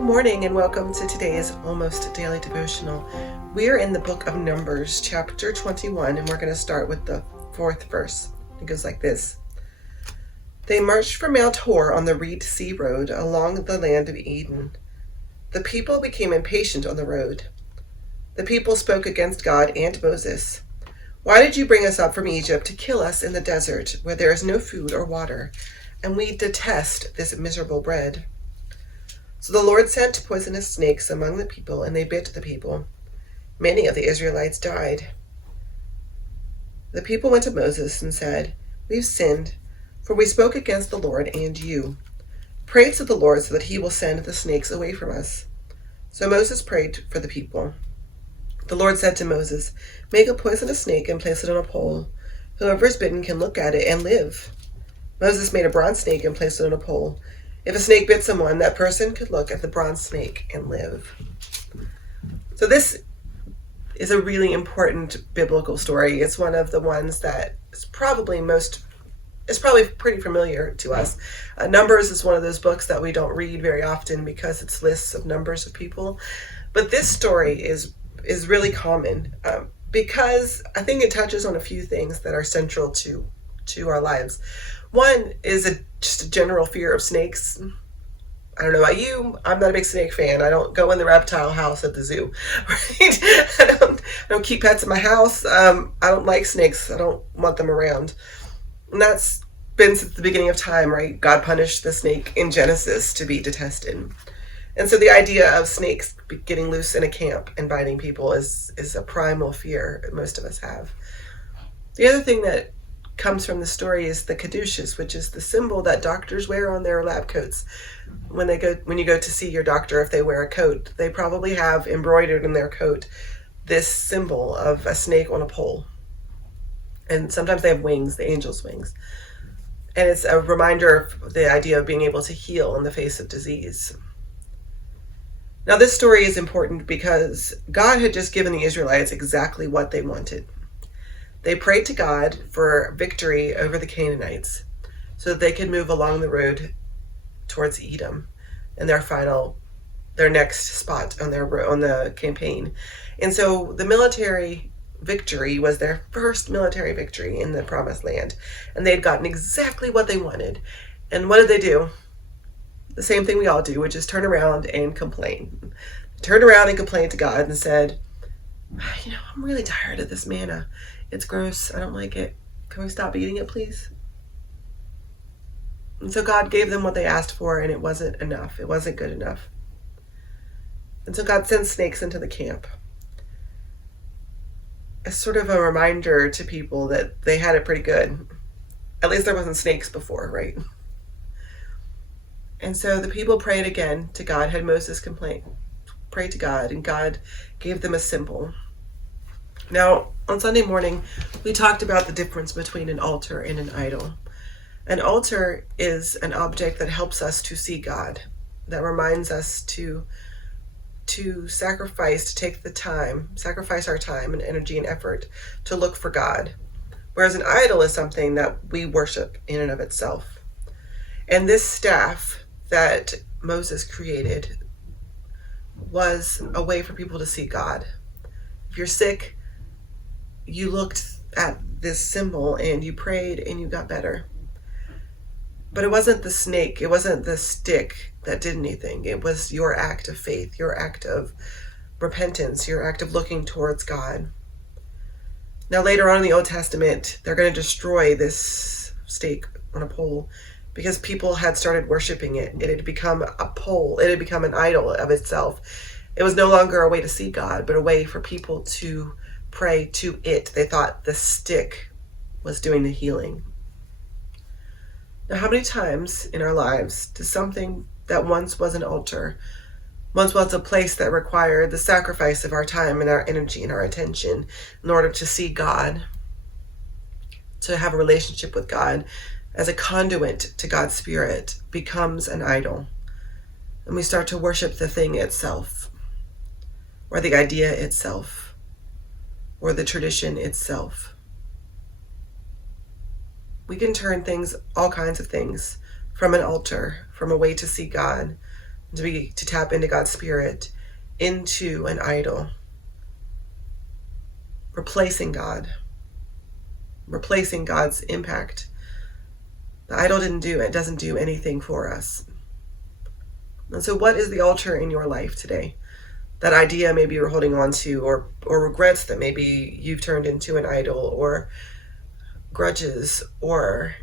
Good morning and welcome to today's Almost Daily Devotional. We are in the book of Numbers, chapter 21, and we're going to start with the 4th verse. It goes like this. They marched from Mount Hor on the Reed Sea Road along the land of Eden. The people became impatient on the road. The people spoke against God and Moses. Why did you bring us up from Egypt to kill us in the desert where there is no food or water, and we detest this miserable bread? So the Lord sent poisonous snakes among the people, and they bit the people. Many of the Israelites died. The people went to Moses and said, "We've sinned, for we spoke against the Lord and you. Pray to the Lord so that he will send the snakes away from us." So Moses prayed for the people. The Lord said to Moses, "Make a poisonous snake and place it on a pole. Whoever is bitten can look at it and live." Moses made a bronze snake and placed it on a pole. If a snake bit someone, that person could look at the bronze snake and live. So this is a really important biblical story. It's one of the ones that is probably pretty familiar to us. Numbers is one of those books that we don't read very often because it's lists of numbers of people. But this story is really common because I think it touches on a few things that are central to our lives. One is just a general fear of snakes. I don't know about you, I'm not a big snake fan. I don't go in the reptile house at the zoo, right? I don't keep pets in my house. I don't like snakes. I don't want them around. And that's been since the beginning of time, right? God punished the snake in Genesis to be detested. And so the idea of snakes getting loose in a camp and biting people is a primal fear that most of us have. The other thing that comes from the story is the caduceus, which is the symbol that doctors wear on their lab coats. When you go to see your doctor, if they wear a coat, they probably have embroidered in their coat this symbol of a snake on a pole. And sometimes they have wings, the angel's wings. And it's a reminder of the idea of being able to heal in the face of disease. Now, this story is important because God had just given the Israelites exactly what they wanted. They prayed to God for victory over the Canaanites so that they could move along the road towards Edom and their next spot on the campaign. And so the military victory was their first military victory in the promised land. And they had gotten exactly what they wanted. And what did they do? The same thing we all do, which is turn around and complain. Turned around and complained to God and said, I'm really tired of this manna. It's gross. I don't like it. Can we stop eating it, please? And so God gave them what they asked for, and it wasn't enough. It wasn't good enough. And so God sent snakes into the camp. It's sort of a reminder to people that they had it pretty good. At least there wasn't snakes before, right? And so the people prayed again to God, had Moses pray to God, and God gave them a symbol. Now, on Sunday morning, we talked about the difference between an altar and an idol. An altar is an object that helps us to see God, that reminds us to sacrifice our time and energy and effort to look for God. Whereas an idol is something that we worship in and of itself. And this staff that Moses created was a way for people to see God. If you're sick, you looked at this symbol and you prayed and you got better. But it wasn't the snake, it wasn't the stick that did anything. It was your act of faith, your act of repentance, your act of looking towards God. Now later on in the Old Testament, they're going to destroy this stake on a pole because people had started worshiping it. It had become a pole. It had become an idol of itself. It was no longer a way to see God, but a way for people to pray to it. They thought the stick was doing the healing. Now, how many times in our lives does something that once was an altar, once was a place that required the sacrifice of our time and our energy and our attention in order to see God, to have a relationship with God as a conduit to God's Spirit, becomes an idol? And we start to worship the thing itself, or the idea itself, or the tradition itself. We can turn all kinds of things, from an altar, from a way to see God, to tap into God's Spirit, into an idol, replacing God, replacing God's impact. The idol doesn't do anything for us. And so what is the altar in your life today? That idea maybe you're holding on to, or regrets that maybe you've turned into an idol, or grudges, or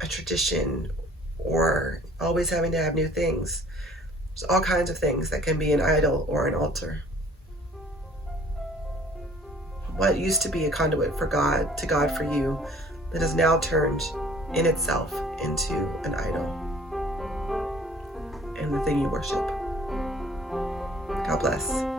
a tradition, or always having to have new things. There's all kinds of things that can be an idol or an altar. What used to be a conduit for God, to God for you, that has now turned in itself into an idol and the thing you worship. God bless.